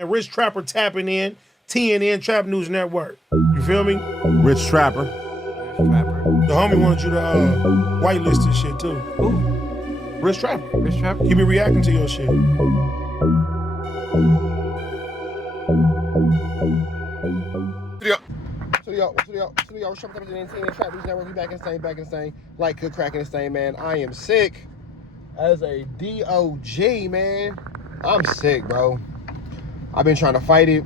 And Rich Trapper tapping in, TNN Trap News Network. You feel me? Rich Trapper. The homie wanted you to whitelist this shit too. Who? Rich Trapper. Rich Trapper? He be reacting to your shit. So y'all, what's up, TNN Trap News Network? We back in the same, like good cracking the same, man. I am sick as a DOG, man. I'm sick, bro. I've been trying to fight it,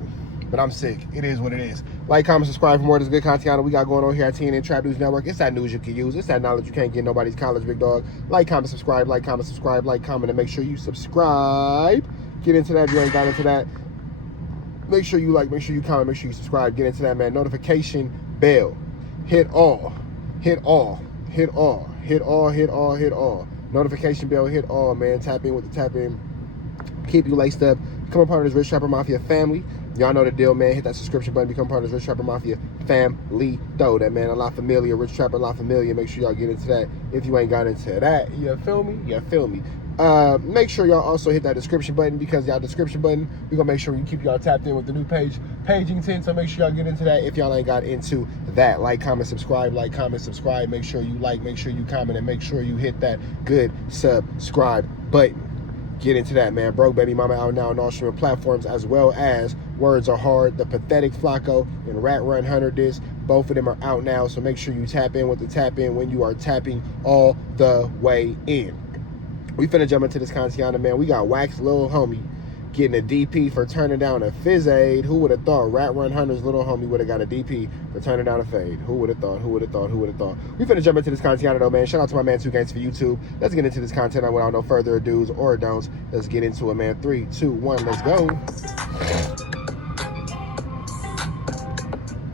but I'm sick. It is what it is. Like, comment, subscribe for more of this good content we got going on here at TNN Trap News Network. It's that news you can use. It's that knowledge you can't get nobody's college, big dog. Like, comment, subscribe, like, comment, subscribe, like, comment, and make sure you subscribe. Get into that if you ain't got into that. Make sure you like, make sure you comment, make sure you subscribe. Get into that, man. Notification bell. Hit all. Hit all. Hit all. Hit all. Hit all. Hit all. Notification bell. Hit all, man. Tap in with the tap in. Keep you laced up. Become a part of this Rich Trapper Mafia family. Y'all know the deal, man. Hit that subscription button. Become part of this Rich Trapper Mafia family. Though that, man. A lot familiar. Rich Trapper, a lot familiar. Make sure y'all get into that. If you ain't got into that, you feel me? You feel me? Make sure y'all also hit that description button, because y'all description button, we're gonna make sure we keep y'all tapped in with the new paging 10. So make sure y'all get into that if y'all ain't got into that. Like, comment, subscribe, like, comment, subscribe. Make sure you like, make sure you comment, and make sure you hit that good subscribe button. Get into that, man. Broke Baby Mama out now on all streaming platforms, as well as Words Are Hard, the Pathetic FLAKKO, and Rat Run Hunter disc. Both of them are out now, so make sure you tap in with the tap in when you are tapping all the way in. We finna jump into this content, man. We got Wack's little homie getting a DP for turning down a fizz aid. Who would have thought Rat Run Hunter's little homie would have got a DP for turning down a fade? Who would have thought? Who would have thought? Who would have thought? We finna jump into this content, though, man. Shout out to my man 2 Games for YouTube. Let's get into this content without no further ados or don'ts. Let's get into it, man. 3, 2, 1, let's go.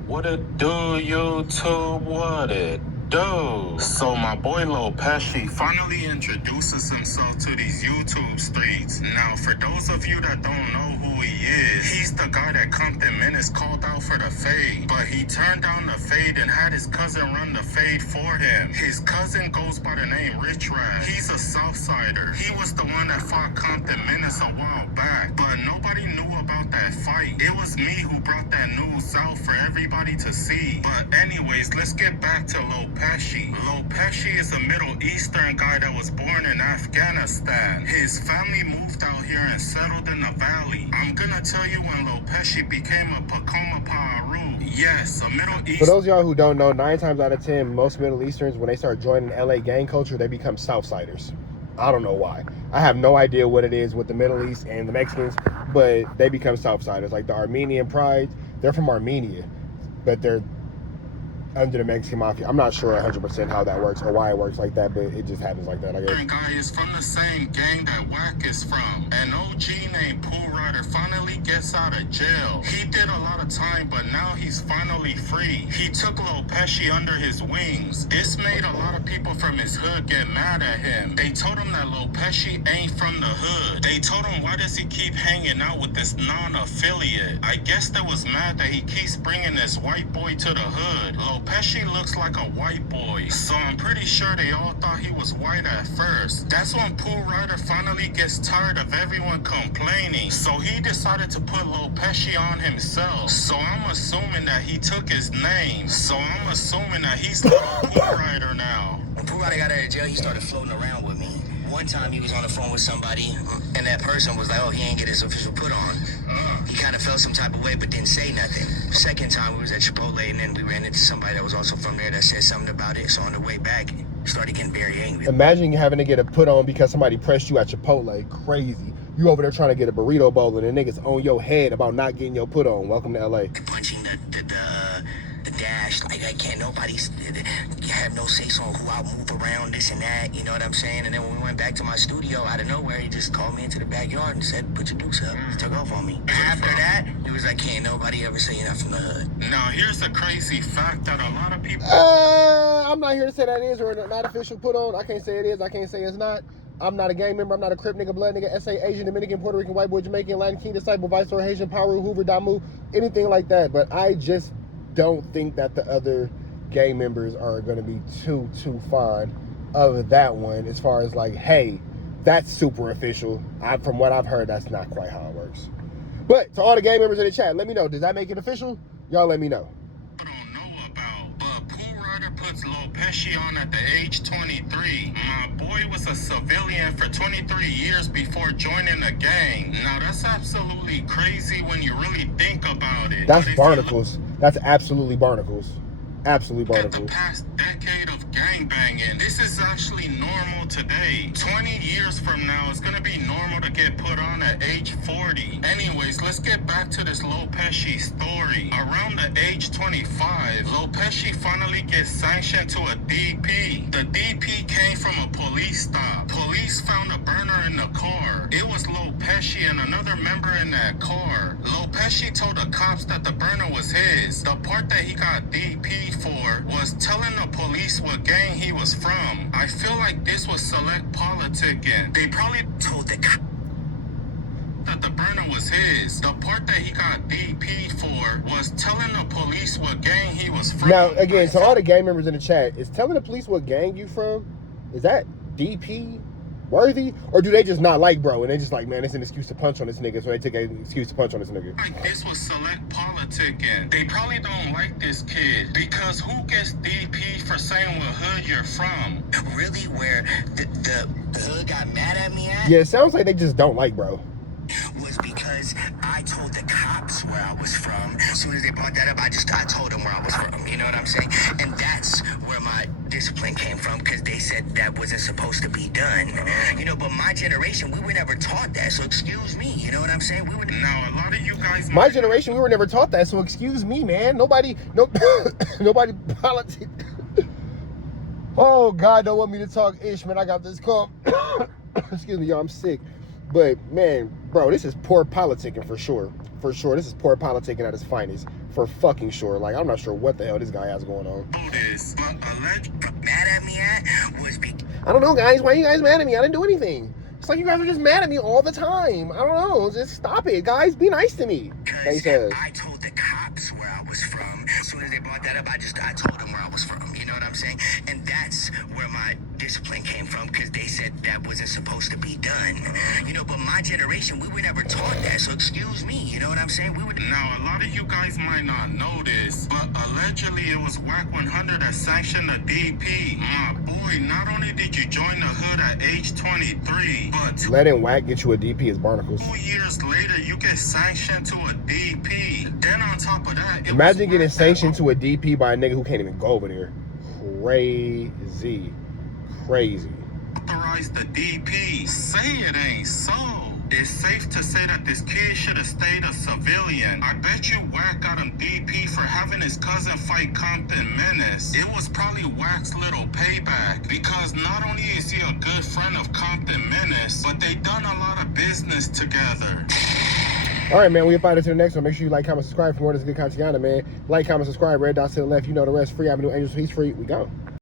What it do, YouTube? What it do? So my boy Lil Pesci finally introduces himself to these YouTube streets. Now, for those of you that don't know who he is, he's the guy that Compton Menace called out for the fade, but he turned down the fade and had his cousin run the fade for him. His cousin goes by the name Rich Rat. He's a Southsider. He was the one that fought Compton Menace a while back, but nobody knew about that fight. It was me who brought that news out for everybody to see. But anyways, let's get back to Lil Pesci. Lil Pesci is a Middle Eastern guy that was born in Afghanistan. His family moved out here and settled in the valley. I'm gonna tell you when Lil Pesci became a Pacoma Paru. Yes, a Middle Eastern. For those of y'all who don't know, 9 times out of 10, most Middle Easterns, when they start joining LA gang culture, they become Southsiders. I don't know why. I have no idea what it is with the Middle East and the Mexicans, but they become Southsiders. Like the Armenian Pride, they're from Armenia, but they're under the Mexican Mafia. I'm not sure 100% how that works or why it works like that, but it just happens like that, I guess. Guy is from the same gang that Wack is from. An OG named Pool Rider finally gets out of jail. He did a lot of time, but now he's finally free. He took Lil Pesci under his wings. This made a lot of people from his hood get mad at him. They told him that Lil Pesci ain't from the hood. They told him, why does he keep hanging out with this non-affiliate? I guess they was mad that he keeps bringing this white boy to the hood. Lil Pesci looks like a white boy, so I'm pretty sure they all thought he was white at first. That's when Pool Rider finally gets tired of everyone complaining, so he decided to put Lil Pesci on himself. So I'm assuming that he took his name. So I'm assuming that he's Lil Pool Rider now. When Pool Rider got out of jail, he started floating around with me. One time he was on the phone with somebody, and that person was like, oh, he ain't get his official put on. He kind of felt some type of way, but didn't say nothing. Second time, we was at Chipotle, and then we ran into somebody that was also from there that said something about it. So on the way back, started getting very angry. Imagine having to get a put on because somebody pressed you at Chipotle. Crazy. You over there trying to get a burrito bowl, and the niggas on your head about not getting your put on. Welcome to LA. Punching the dash, like I can't nobody have no say so on who I move around, this and that, you know what I'm saying? And then when we went back to my studio, out of nowhere, he just called me into the backyard and said, put your dukes up. He took off on me. After that, it was like, can't nobody ever say you're not from the hood. Now, here's a crazy fact that a lot of people... I'm not here to say that is or not official put on. I can't say it is. I can't say it's not. I'm not a gang member. I'm not a Crip nigga, blood nigga, SA, Asian, Dominican, Puerto Rican, white boy, Jamaican, Latin King, disciple, Viceroy, Haitian, Paru, Hoover, Damu, anything like that. But I just don't think that the other gang members are going to be too fond of that one as far as like, hey, that's super official. From what I've heard, that's not quite how it works. But to all the gang members in the chat, let me know. Does that make it official? Y'all let me know. I don't know about, but Pool Rider puts Lil Pesci on at the age 23. My boy was a civilian for 23 years before joining the gang. Now that's absolutely crazy when you really think about it. That's barnacles. That's absolutely barnacles. Absolutely At the barnacles. past decade of gangbanging, this is actually normal today. 20 years from now, it's gonna be normal to get put on at age 40. Anyways, let's get back to this Lil Pesci story. Around the age 25, Lil Pesci finally gets sanctioned to a DP. The DP came from a police stop. Police found a burner in the car. It was Lil Pesci and another member in that car. Lil Pesci told the cops that the burner was his. The part that he got DP'd for was telling the police what gang he was from. I feel like this was select politicking. They probably told the cops that the burner was his. The part that he got DP'd for was telling the police what gang he was from. Now, again, to all the gang members in the chat, is telling the police what gang you from, is that DP worthy? Or do they just not like bro and they just like, man, it's an excuse to punch on this nigga, so they take an excuse to punch on this nigga? Like this was select politicking. They probably don't like this kid because who gets DP for saying what hood you're from? Really, where the hood got mad at me at? Yeah, it sounds like they just don't like bro. Was because I told the cops where I was from. As soon as they brought that up, I told them where I was from. You know what I'm saying? And that's where my discipline came from, because they said that wasn't supposed to be done. You know, but my generation, we were never taught that. So excuse me. You know what I'm saying? We were. Now a lot of you guys. My generation, we were never taught that. So excuse me, man. Nobody politics. Oh God, don't want me to talk ish, man. I got this cough. Excuse me, y'all. I'm sick. But man, bro, this is poor politicking for sure. For sure, this is poor politicking at its finest. For fucking sure. Like, I'm not sure what the hell this guy has going on. Mad at me at was because I don't know, guys. Why are you guys mad at me? I didn't do anything. It's like you guys are just mad at me all the time. I don't know. Just stop it, guys. Be nice to me. He says. I told the cops where I was from. As soon as they brought that up, I told them where I was from. You know what I'm saying? And that's where my discipline came from, because they said that wasn't supposed to be done. You know, but my generation, we were never taught that. So excuse me. You know what I'm saying? We were. Now a lot of you guys might not know this, but allegedly it was Wack 100 that sanctioned the DP. My boy, not only did you join the hood at age 23, but Letting Wack get you a DP is barnacles. 2 years later you get sanctioned to a DP. Then on top of that, Imagine getting sanctioned to a DP by a nigga who can't even go over there. Crazy. Crazy. Authorized the DP. Say it ain't so. It's safe to say that this kid should have stayed a civilian. I bet you Wack got him DP for having his cousin fight Compton Menace. It was probably Wack's little payback, because not only is he a good friend of Compton Menace, but they done a lot of business together. All right, man, we up out to the next one. Make sure you like, comment, subscribe for more of this good content, man. Like, comment, subscribe, red dots to the left. You know the rest. Free Avenue Angels, he's free. We go.